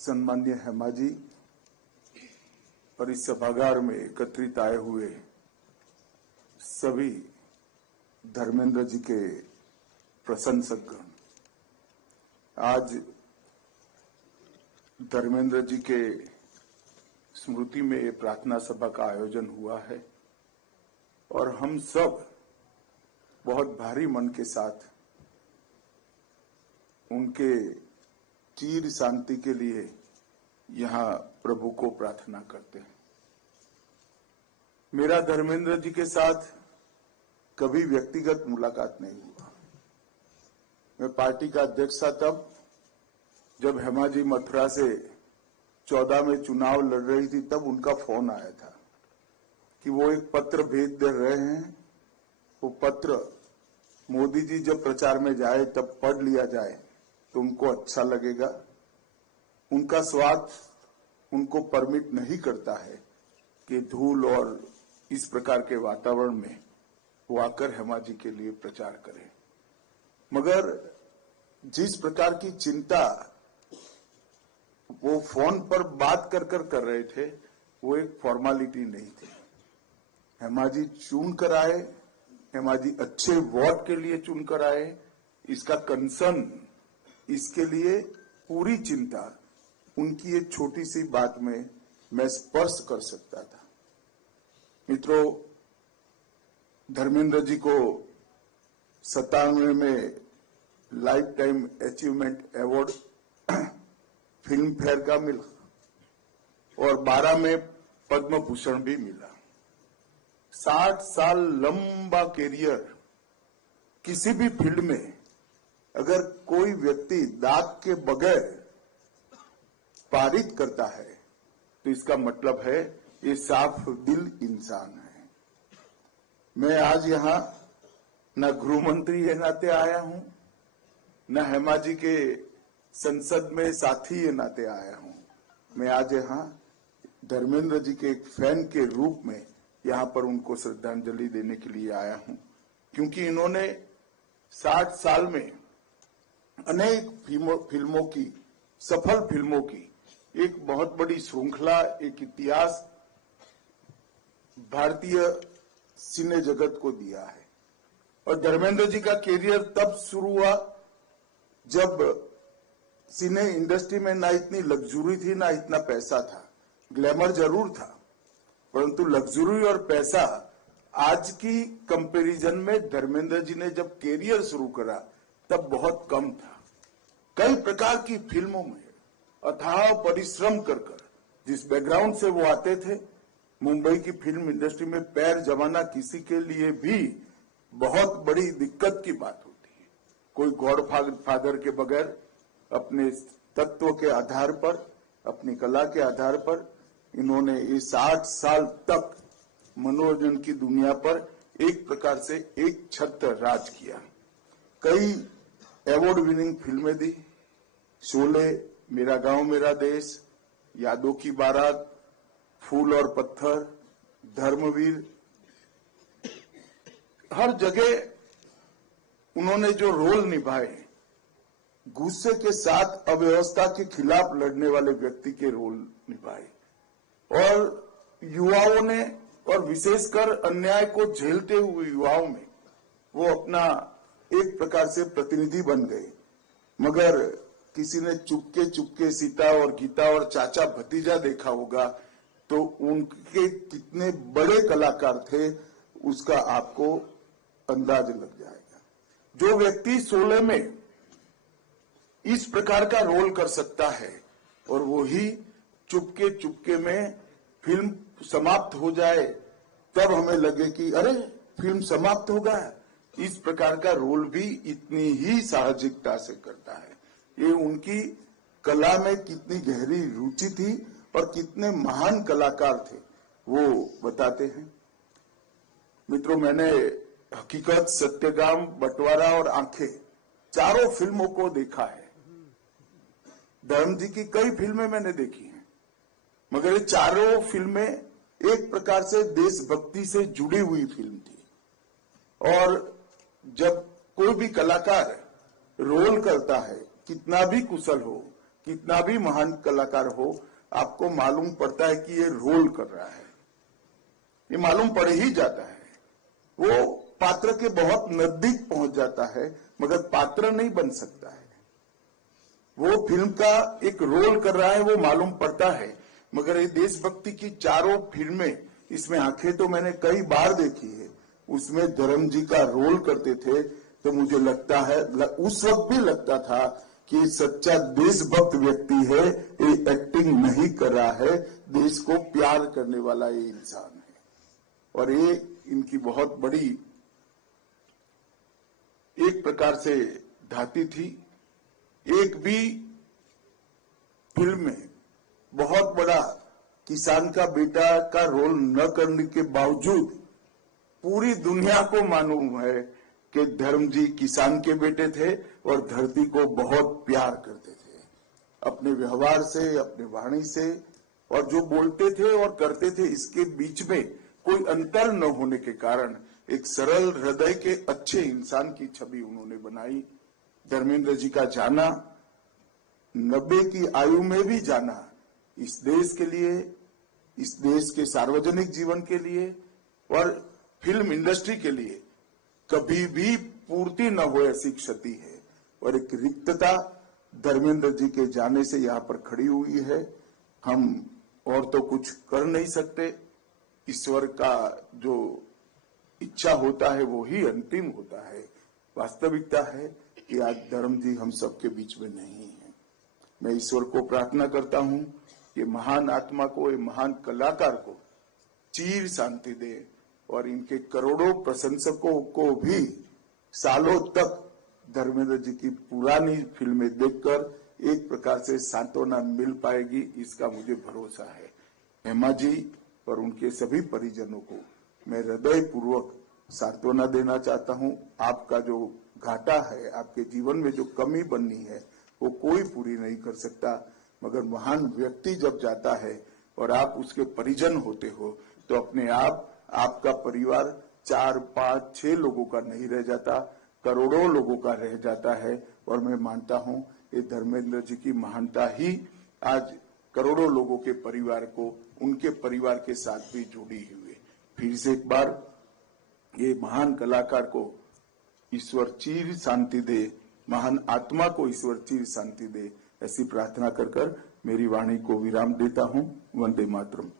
सम्मान्य हेमा जी और इस सभागार में एकत्रित आए हुए सभी धर्मेंद्र जी के प्रशंसकगण, आज धर्मेंद्र जी के स्मृति में ये प्रार्थना सभा का आयोजन हुआ है और हम सब बहुत भारी मन के साथ उनके चिर शांति के लिए यहाँ प्रभु को प्रार्थना करते हैं। मेरा धर्मेंद्र जी के साथ कभी व्यक्तिगत मुलाकात नहीं हुआ। मैं पार्टी का अध्यक्ष था तब जब हेमा जी मथुरा से 14 में चुनाव लड़ रही थी, तब उनका फोन आया था कि वो एक पत्र भेज दे रहे हैं, वो पत्र मोदी जी जब प्रचार में जाए तब पढ़ लिया जाए तो उनको अच्छा लगेगा। उनका स्वास्थ्य उनको परमिट नहीं करता है कि धूल और इस प्रकार के वातावरण में वो आकर हेमा जी के लिए प्रचार करें, मगर जिस प्रकार की चिंता वो फोन पर बात कर रहे थे वो एक फॉर्मेलिटी नहीं थी। हेमा जी चुन कर आए, हेमा जी अच्छे वोट के लिए चुन कर आए, इसका कंसर्न, इसके लिए पूरी चिंता उनकी एक छोटी सी बात में मैं स्पर्श कर सकता था। मित्रों, धर्मेंद्र जी को 97 में life time achievement award film fair का मिला और 12 में पद्म भूषण भी मिला। 60 साल लंबा कैरियर, किसी भी फील्ड में अगर कोई व्यक्ति दाग के बगैर पारित करता है तो इसका मतलब है ये साफ दिल इंसान है। मैं आज यहां न गृह मंत्री के नाते आया हूं, न हेमा जी के संसद में साथी के नाते आया हूं। मैं आज यहां धर्मेंद्र जी के एक फैन के रूप में यहां पर उनको श्रद्धांजलि देने के लिए आया हूं, क्योंकि इन्होंने 60 साल में अनेक फिल्मों की, सफल फिल्मों की एक बहुत बड़ी श्रृंखला, एक इतिहास भारतीय सिने जगत को दिया है। और धर्मेंद्र जी का कैरियर तब शुरू हुआ जब सिने इंडस्ट्री में ना इतनी लग्जरी थी, ना इतना पैसा था। ग्लैमर जरूर था, परंतु लग्जरी और पैसा आज की कंपैरिजन में धर्मेंद्र जी ने जब कैरियर शुरू करा तब बहुत कम था। कई प्रकार की फिल्मों में अथाह परिश्रम कर जिस बैकग्राउंड से वो आते थे, मुंबई की फिल्म इंडस्ट्री में पैर जमाना किसी के लिए भी बहुत बड़ी दिक्कत की बात होती है। कोई गॉड फादर के बगैर अपने तत्व के आधार पर, अपनी कला के आधार पर इन्होंने ये 60 साल तक मनोरंजन की दुनिया पर एक प्रकार से एक छत्र राज किया। कई अवार्ड विनिंग फिल्में दी, शोले, मेरा गांव मेरा देश, यादों की बारात, फूल और पत्थर, धर्मवीर, हर जगह उन्होंने जो रोल निभाए, गुस्से के साथ अव्यवस्था के खिलाफ लड़ने वाले व्यक्ति के रोल निभाए और युवाओं ने, और विशेषकर अन्याय को झेलते हुए युवाओं में वो अपना एक प्रकार से प्रतिनिधि बन गए। मगर किसी ने चुपके सीता और गीता और चाचा भतीजा देखा होगा तो उनके कितने बड़े कलाकार थे उसका आपको अंदाज लग जाएगा। जो व्यक्ति 16 में इस प्रकार का रोल कर सकता है और वो ही चुपके में फिल्म समाप्त हो जाए तब हमें लगे कि अरे फिल्म समाप्त हो गया, इस प्रकार का रोल भी इतनी ही साहसिकता से करता है। ये उनकी कला में कितनी गहरी रुचि थी और कितने महान कलाकार थे वो बताते हैं। मित्रों, मैंने हकीकत, सत्यगाम, बंटवारा और आंखें चारों फिल्मों को देखा है। धर्म जी की कई फिल्में मैंने देखी हैं, मगर ये चारों फिल्में एक प्रकार से देशभक्ति से जुड़ी हुई फिल्म थी। और जब कोई भी कलाकार रोल करता है, कितना भी कुशल हो, कितना भी महान कलाकार हो, आपको मालूम पड़ता है कि ये रोल कर रहा है, ये मालूम पड़ ही जाता है। वो पात्र के बहुत नजदीक पहुंच जाता है, मगर पात्र नहीं बन सकता है। वो फिल्म का एक रोल कर रहा है, वो मालूम पड़ता है। मगर ये देशभक्ति की चारों फिल्में, इसमें आंखें तो मैंने कई बार देखी है, उसमें धर्म जी का रोल करते थे तो मुझे लगता है, उस वक्त भी लगता था कि सच्चा देशभक्त व्यक्ति है, ये एक्टिंग नहीं कर रहा है, देश को प्यार करने वाला ये इंसान है। और ये इनकी बहुत बड़ी एक प्रकार से धाती थी। एक भी फिल्म में बहुत बड़ा किसान का बेटा का रोल न करने के बावजूद पूरी दुनिया को मालूम है कि धर्म जी किसान के बेटे थे और धरती को बहुत प्यार करते थे। अपने व्यवहार से, अपने वाणी से, और जो बोलते थे और करते थे, इसके बीच में कोई अंतर न होने के कारण एक सरल हृदय के अच्छे इंसान की छवि उन्होंने बनाई। धर्मेंद्र जी का जाना, 90 की आयु में भी जाना, इस देश के लिए, इस देश के सार्वजनिक जीवन के लिए और फिल्म इंडस्ट्री के लिए कभी भी पूर्ति न हो ऐसी क्षति है। और एक रिक्तता धर्मेंद्र जी के जाने से यहाँ पर खड़ी हुई है। हम और तो कुछ कर नहीं सकते, ईश्वर का जो इच्छा होता है वो ही अंतिम होता है। वास्तविकता है कि आज धर्म जी हम सबके बीच में नहीं है। मैं ईश्वर को प्रार्थना करता हूं कि महान आत्मा को, ये महान कलाकार को चिर शांति दे और इनके करोड़ों प्रशंसकों को भी सालों तक धर्मेंद्र जी की पुरानी फिल्में देखकर एक प्रकार से सांत्वना मिल पाएगी, इसका मुझे भरोसा है। हेमा जी और उनके सभी परिजनों को मैं हृदय पूर्वक सांत्वना देना चाहता हूं। आपका जो घाटा है, आपके जीवन में जो कमी बननी है, वो कोई पूरी नहीं कर सकता। मगर महान व्यक्ति जब जाता है और आप उसके परिजन होते हो, तो अपने आप आपका परिवार 4, 5, 6 लोगों का नहीं रह जाता, करोड़ों लोगों का रह जाता है। और मैं मानता हूं ये धर्मेंद्र जी की महानता ही आज करोड़ों लोगों के परिवार को, उनके परिवार के साथ भी जुड़ी हुई है। फिर से एक बार ये महान कलाकार को ईश्वर चिर शांति दे, महान आत्मा को ईश्वर चिर शांति दे, ऐसी प्रार्थना कर मेरी वाणी को विराम देता हूं। वंदे मातरम।